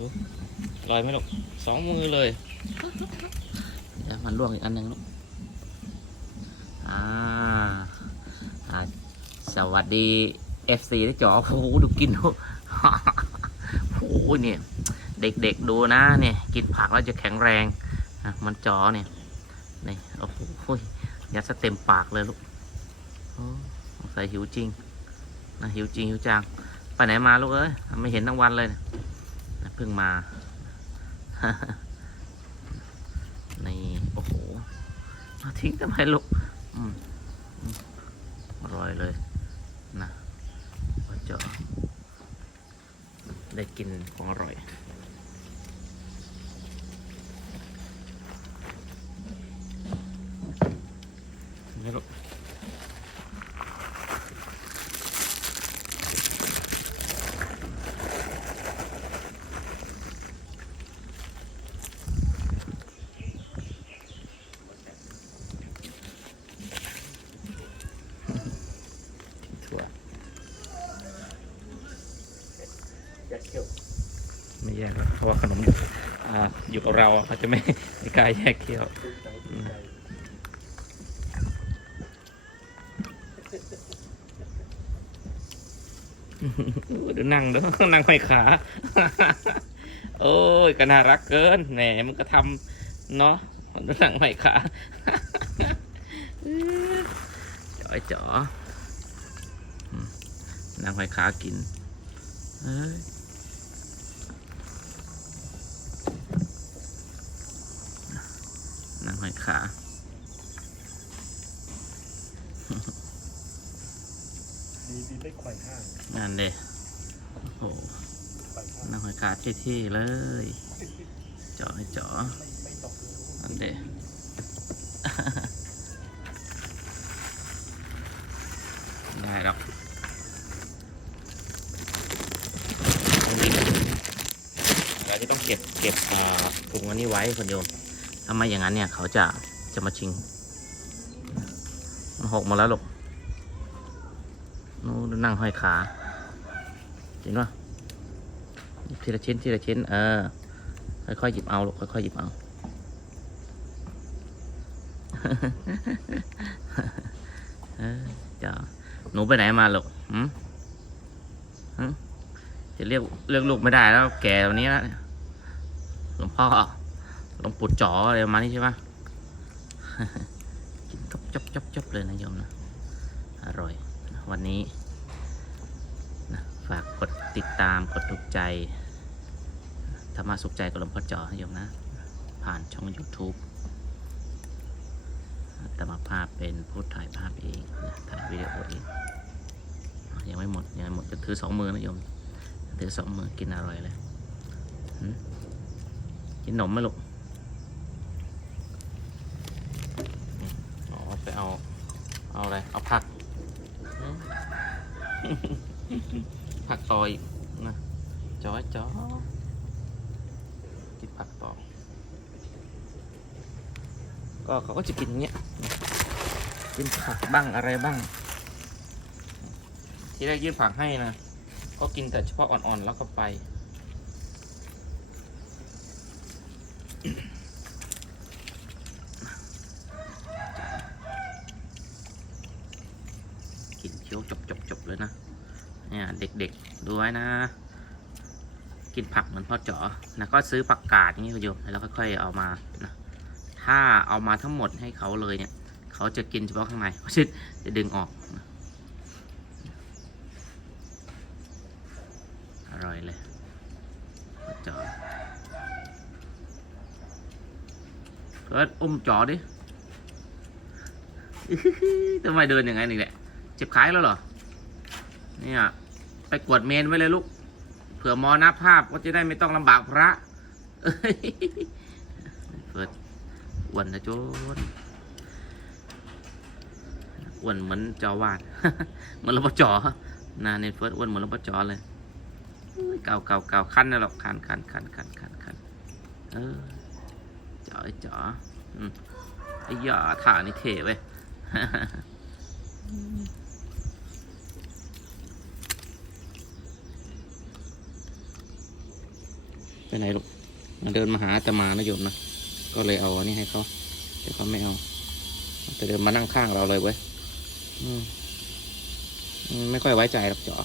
ดูลอยไหมลูกสองมือเลยเดี๋ยวมันล่วงอีกอันหนึ่งลูกอ่าอ่า สวัสดี FC ที่จอโอ้โหดูกินดูโอ้โหเนี่ย เด็กๆดูนะเนี่ย กินผักแล้วจะแข็งแรงอะมันจอเนี่ยนี่โอ้โหยัดซะเต็มปากเลยลูกโอ้สงสัยหิวจริงนะหิวจริงหิวจังไปไหนมาลูกเอ้ยไม่เห็นทั้งวันเลยนะ เพิ่งมา นี่ โอ้โหมาทิ้งทำไมลูกอร่อยเลย นะว่าเจอได้กินของอร่อยนี่ลูก ถั่วไม่แยกเพราะว่าขนมอ่าอยู่กับเราอะเขาจะไม่ไม่กล้าแยกเคี้ยวอืมดูนั่งดูนั่งห้อยขา โอ้ยก็น่ารักเกิน แหนมันก็ทำเนาะดูนั่งห้อยขาจ๋อยจ๋อ อืมนั่งห้อยขากินเอ้ยนั่งห้อยขาดีดีได้ไขว่ห้างนั่นเด้โอ้โหไขว่ห้างนั่งหอยขาเท่ๆเลยเจาะให้เจาะไม่ไม่ตกเลยอันเดได้หรอก เราจะต้องเก็บเก็บถุงอันนี้ไว้คนโยมถ้าไม่อย่างนั้นเนี่ยเขาจะจะมาชิงมันหกหมาแล้วลูกนู้นั่งห้อยขาเห็นปะทีละชิ้นทีละชิ้น เออ ค่อยๆหยิบเอาลูกค่อยๆหยิบเอา เออจ้าหนูไปไหนมาลูกหืมหืมจะเรียกเรียกลูกไม่ได้แล้วแก่แบบนี้แล้ว พ่อหลวงปู่จ๋ออะไรประมาณนี้ใช่ปะกินจบจบจบจบเลยนะโยมนะอร่อย วันนี้นะฝากกดติดตามกดถูกใจธรรมะสุขใจกับหลวงพ่อจ๋อนะโยมนะ ผ่านช่อง YouTube แต่มาภาพเป็นผู้ถ่ายภาพเองนะถ่ายวิดีโอเองยังไม่หมดยังไม่หมดจะถือสองมือนะโยมถือสองมือกินอร่อยเลยหื กินขนมไหมลูกนี่อ๋อ ไปเอา เอาอะไร เอาผักหืมผักต่ออีกนะจอยจอกินผักต่อ ก็เขาก็จะกินอย่างเงี้ย กินผักบ้างอะไรบ้าง ที่แรกยื่นผักให้นะ ก็กินแต่เฉพาะอ่อนๆแล้วก็ไป กินเคี้ยวจบๆๆเลยนะ เนี่ยเด็กๆดูไว้นะ กินผักเหมือนพ่อจ๋อนะก็ซื้อผักกาดอย่างนี้คุณโยมแล้วค่อยๆเอามานะถ้าเอามาทั้งหมดให้เขาเลยเนี่ย เขาจะกินเฉพาะข้างในเขาจะจะดึงออกนะอร่อยเลยพ่อจ๋อเกิดอุ้มจ๋อดิทำไมเดินอย่างนั้นอีกแหละ เจ็บขาอีกแล้วเหรอ เนี่ยไปกวดเมนไว้เลยลูก เผื่อมอนับภาพก็จะได้ไม่ต้องลำบากพระเปิดอ้วนนะโจนอ้วนเหมือนเจอาวาดเหมือนหลวงพ่อจอนาเนเฟิร์สอ้วนเหมือนหลวงพ่อจอเลยเก่าเก่าเก่าคันนะหรอกคันคันคันคันคันคันเออจ๋อไอจ๋ออืมไอ้ยาถ่านี่เท่เว้ย ไปไหนลูกมาเดินมาหาอาตมานะโยมนะ ก็เลยเอาอันนี้ให้เขาแต่เขาไม่เอา แต่เดินมานั่งข้างเราเลยเว้ยไม่ค่อยไว้ใจหรอกจ๋อ